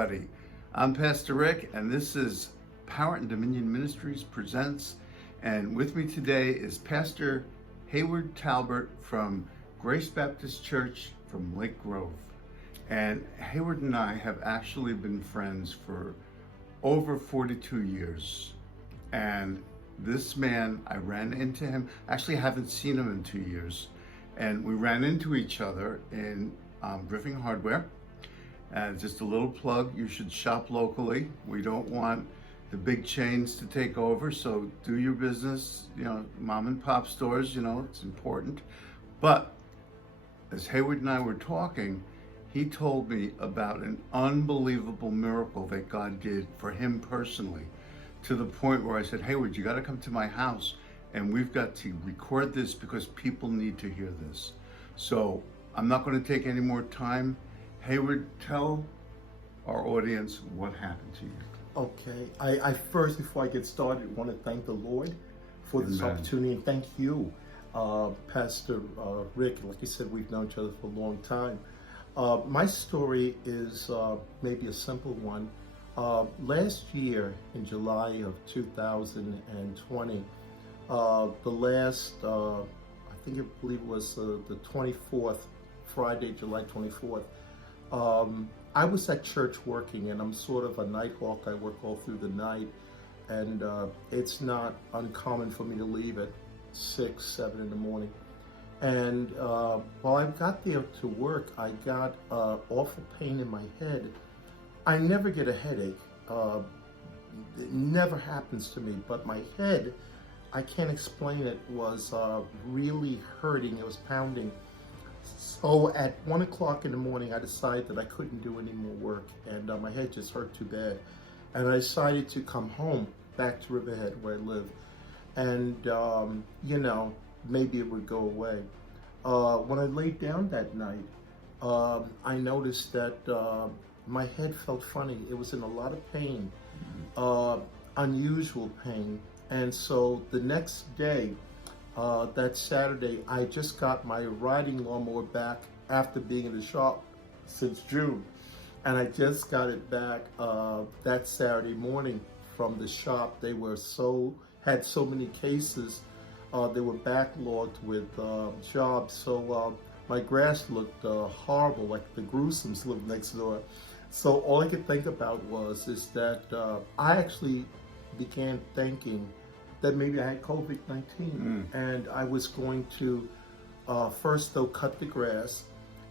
everybody. I'm Pastor Rick, and this is Power and Dominion Ministries presents. And with me today is Pastor Haywood Tolbert from Grace Baptist Church from Lake Grove. And Haywood and I have actually been friends for over 42 years. And this man, I ran into him. Actually, I haven't seen him in 2 years. And we ran into each other in Griffin Hardware. Just a little plug, you should shop locally. We don't want the big chains to take over, so do your business, mom and pop stores, it's important. But as Haywood and I were talking, he told me about an unbelievable miracle that God did for him personally, to the point where I said, Haywood, you got to come to my house and we've got to record this because people need to hear this. So I'm not going to take any more time. Haywood, tell our audience what happened to you. Okay, I first, before I get started, want to thank the Lord for this opportunity, and thank you, Pastor Rick. Like you said, we've known each other for a long time. My story is maybe a simple one. Last year, in July of 2020, the last, I believe it was the 24th, Friday, July 24th, I was at church working, and I'm sort of a night hawk. I work all through the night, and it's not uncommon for me to leave at 6, 7 in the morning. And while I got there to work, I got awful pain in my head. I never get a headache. It never happens to me, but my head, I can't explain it, was really hurting. It was pounding. So at 1 o'clock in the morning, I decided that I couldn't do any more work, and my head just hurt too bad. And I decided to come home, back to Riverhead where I live, and maybe it would go away. When I laid down that night, I noticed that my head felt funny. It was in a lot of pain, unusual pain. And so the next day, that Saturday, I just got my riding lawnmower back after being in the shop since June. And I just got it back that Saturday morning from the shop. They had so many cases. They were backlogged with jobs. So my grass looked horrible, like the Gruesomes lived next door. So all I could think about is that I actually began thinking that maybe I had COVID-19, and I was going to first though cut the grass,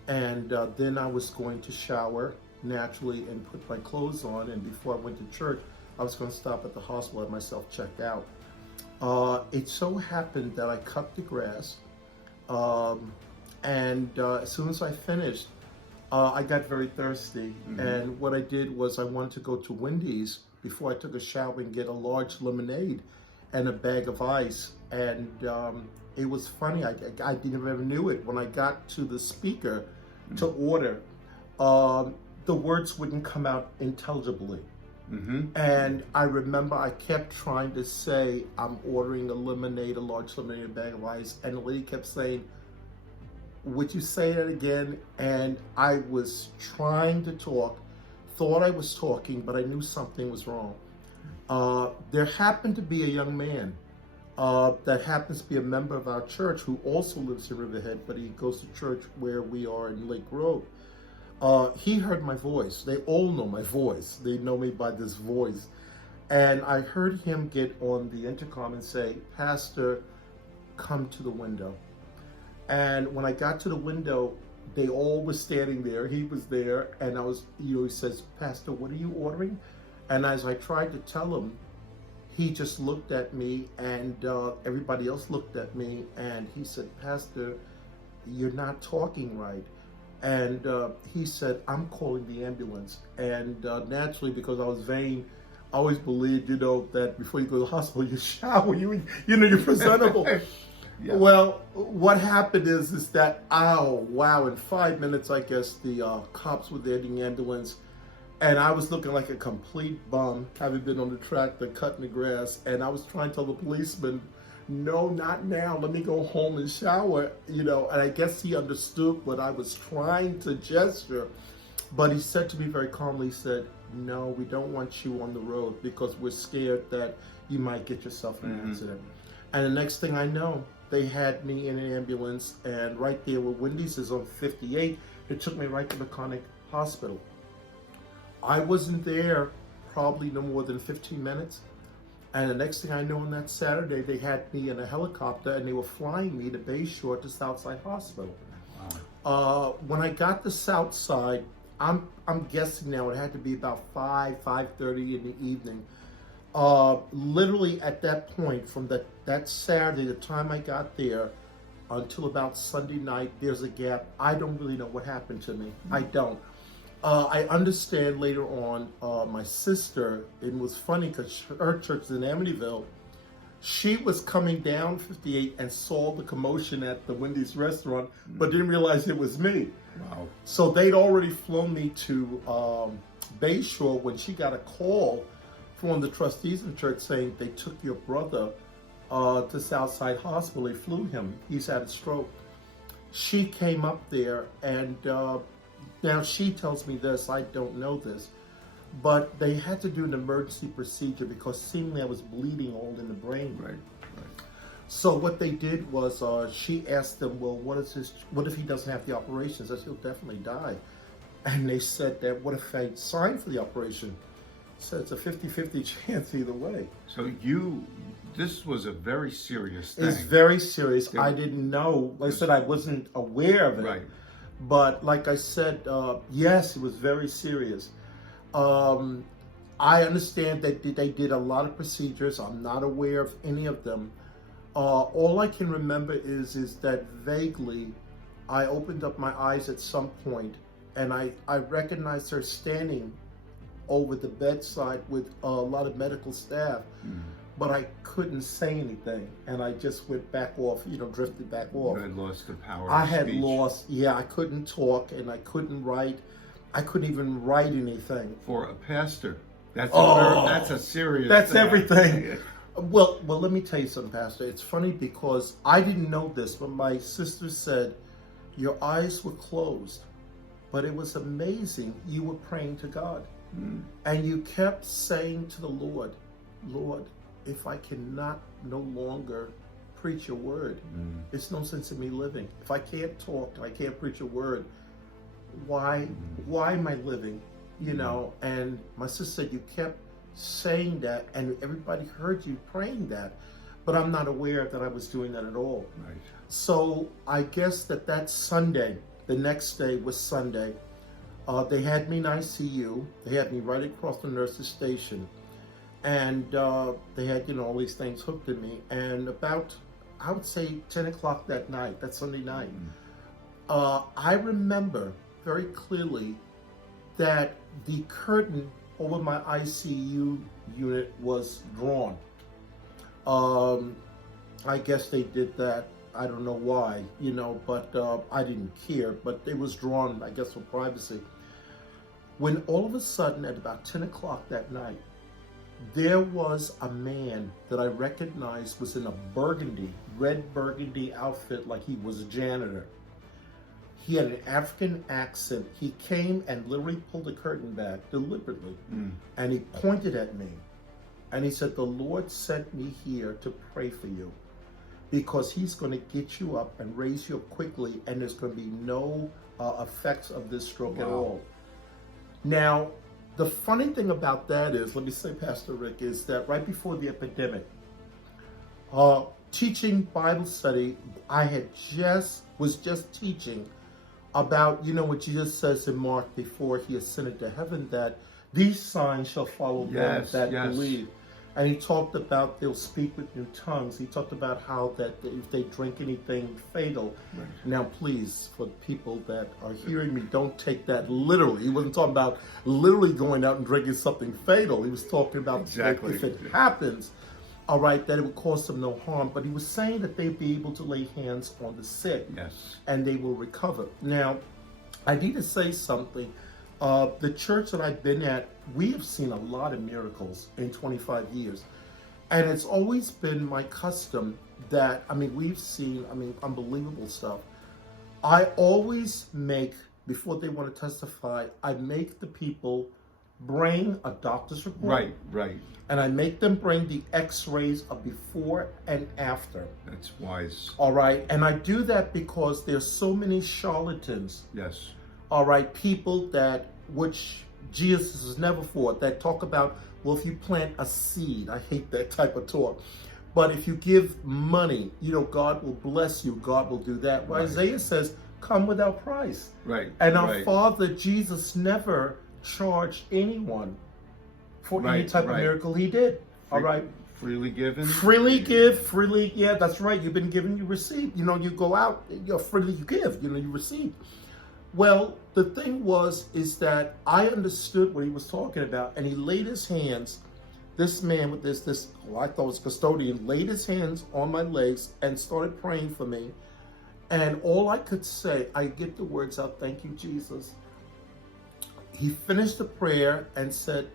and then I was going to shower naturally and put my clothes on, and before I went to church, I was going to stop at the hospital and have myself checked out. It so happened that I cut the grass, and as soon as I finished, I got very thirsty, and what I did was I wanted to go to Wendy's before I took a shower and get a large lemonade and a bag of ice. And it was funny, I never knew it. When I got to the speaker to order, the words wouldn't come out intelligibly. And I remember I kept trying to say, I'm ordering a lemonade, a large lemonade, a bag of ice, and the lady kept saying, would you say that again? And I was trying to talk, thought I was talking, but I knew something was wrong. There happened to be a young man that happens to be a member of our church who also lives in Riverhead, but he goes to church where we are in Lake Grove. He heard my voice. They all know my voice. They know me by this voice. And I heard him get on the intercom and say, Pastor, come to the window. And when I got to the window, they all were standing there. He was there, and I was, he says, Pastor, what are you ordering? And as I tried to tell him, he just looked at me, and everybody else looked at me, and he said, Pastor, you're not talking right. And he said, I'm calling the ambulance. And naturally, because I was vain, I always believed, that before you go to the hospital, you shower, you're presentable. Yeah. Well, what happened is that, in 5 minutes, I guess, the cops were there in the ambulance, and I was looking like a complete bum, having been on the tractor, cutting the grass, and I was trying to tell the policeman, no, not now, let me go home and shower, and I guess he understood what I was trying to gesture, but he said to me very calmly, he said, no, we don't want you on the road because we're scared that you might get yourself in an accident. And the next thing I know, they had me in an ambulance, and right there where Wendy's is on 58, it took me right to Mechanic Hospital. I wasn't there probably no more than 15 minutes. And the next thing I know, on that Saturday, they had me in a helicopter and they were flying me to Bayshore to Southside Hospital. Wow. When I got to Southside, I'm guessing now it had to be about 5:30 in the evening. Literally at that point, from that Saturday, the time I got there, until about Sunday night, there's a gap. I don't really know what happened to me. I don't. I understand later on, my sister, it was funny because her church is in Amityville. She was coming down 58 and saw the commotion at the Wendy's restaurant, but didn't realize it was me. Wow. So they'd already flown me to Bayshore when she got a call from one of the trustees in church saying they took your brother to Southside Hospital. They flew him. He's had a stroke. She came up there, and now she tells me this, I don't know this, but they had to do an emergency procedure because seemingly I was bleeding all in the brain. Right. So what they did was she asked them, well, what if he doesn't have the operation? I said, he'll definitely die. And they said that, what if I sign for the operation? So it's a 50-50 chance either way. So this was a very serious thing. It's very serious. Yeah. I didn't know. Like I said, I wasn't aware of it. Right. But like I said, yes, it was very serious. I understand that they did a lot of procedures. I'm not aware of any of them. All I can remember is that vaguely I opened up my eyes at some point and I recognized her standing over the bedside with a lot of medical staff, but I couldn't say anything, and I just went back off, drifted back off. You had lost the power I of had speech. lost, I couldn't talk and I couldn't write. I couldn't even write anything. For a pastor, that's a serious That's thing. everything. Well, let me tell you something, Pastor. It's funny because I didn't know this, but my sister said, your eyes were closed, but it was amazing. You were praying to God. And you kept saying to the Lord, Lord, if I cannot no longer preach your word, it's no sense in me living. If I can't talk and I can't preach a word, why am I living? And my sister said you kept saying that and everybody heard you praying that, but I'm not aware that I was doing that at all. Right. So I guess that Sunday, the next day was Sunday, they had me in ICU. They had me right across the nurse's station. And they had, all these things hooked in me. And about, I would say, 10 o'clock that night, that Sunday night, I remember very clearly that the curtain over my ICU unit was drawn. I guess they did that. I don't know why, but I didn't care. But it was drawn, I guess, for privacy. When all of a sudden, at about 10 o'clock that night, there was a man that I recognized was in a red burgundy outfit like he was a janitor. He had an African accent. He came and literally pulled the curtain back deliberately. And he pointed at me. And he said, the Lord sent me here to pray for you because he's going to get you up and raise you up quickly, and there's going to be no effects of this stroke at all. Now, the funny thing about that is, let me say, Pastor Rick, is that right before the epidemic, teaching Bible study, I was just teaching about, what Jesus says in Mark before he ascended to heaven, that these signs shall follow them that believe. And he talked about they'll speak with new tongues. He talked about how that if they drink anything fatal. Right. Now, please, for people that are hearing me, don't take that literally. He wasn't talking about literally going out and drinking something fatal. He was talking about if it happens, all right, that it would cause them no harm. But he was saying that they'd be able to lay hands on the sick. Yes. And they will recover. Now, I need to say something. The church that I've been at, we have seen a lot of miracles in 25 years. And it's always been my custom that, we've seen, unbelievable stuff. I always make, before they want to testify, I make the people bring a doctor's report. Right, right. And I make them bring the x-rays of before and after. That's wise. All right. And I do that because there's so many charlatans. Yes. All right. People that, which Jesus has never fought, that talk about, well, if you plant a seed, I hate that type of talk. But if you give money, God will bless you. God will do that. Well, Right. Isaiah says, come without price. Right. And our right. Father, Jesus, never charged anyone for any Right, type of right. miracle he did. All right. Freely given. Freely give, freely, yeah, that's right. You've been given, you receive. You go out, freely you give, you receive. Well, the thing is that I understood what he was talking about, and he laid his hands, this man with this I thought was custodian, laid his hands on my legs and started praying for me. And all I could say, I get the words out, thank you, Jesus. He finished the prayer and said,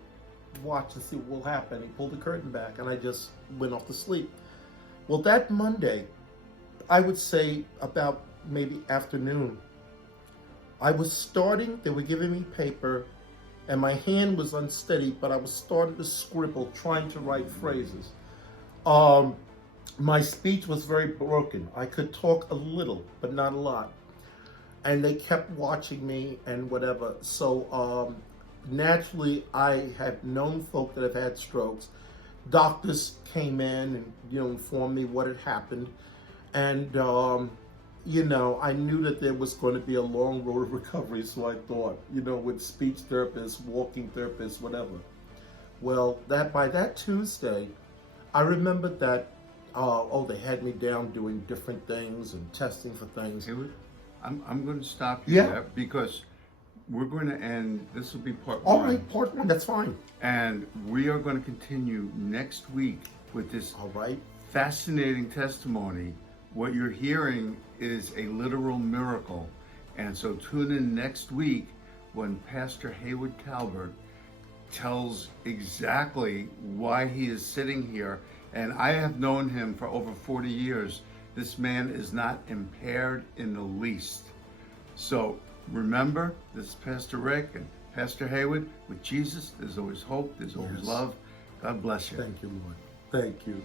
watch and see what will happen. He pulled the curtain back, and I just went off to sleep. Well, that Monday, I would say about maybe afternoon, I was starting, they were giving me paper, and my hand was unsteady, but I was starting to scribble, trying to write phrases. My speech was very broken. I could talk a little, but not a lot. And they kept watching me and whatever. So naturally, I have known folk that have had strokes. Doctors came in and informed me what had happened. And I knew that there was going to be a long road of recovery, so I thought, with speech therapists, walking therapists, whatever. Well, by that Tuesday, I remembered that, they had me down doing different things and testing for things. Haywood, I'm going to stop you Yeah. there because we're going to end, this will be part All one. right, part one, that's fine. And we are going to continue next week with this All right. fascinating testimony. What you're hearing is a literal miracle. And so tune in next week when Pastor Haywood Tolbert tells exactly why he is sitting here. And I have known him for over 40 years. This man is not impaired in the least. So remember, this is Pastor Rick and Pastor Haywood. With Jesus, there's always hope, there's always Yes. love. God bless you. Thank you, Lord. Thank you.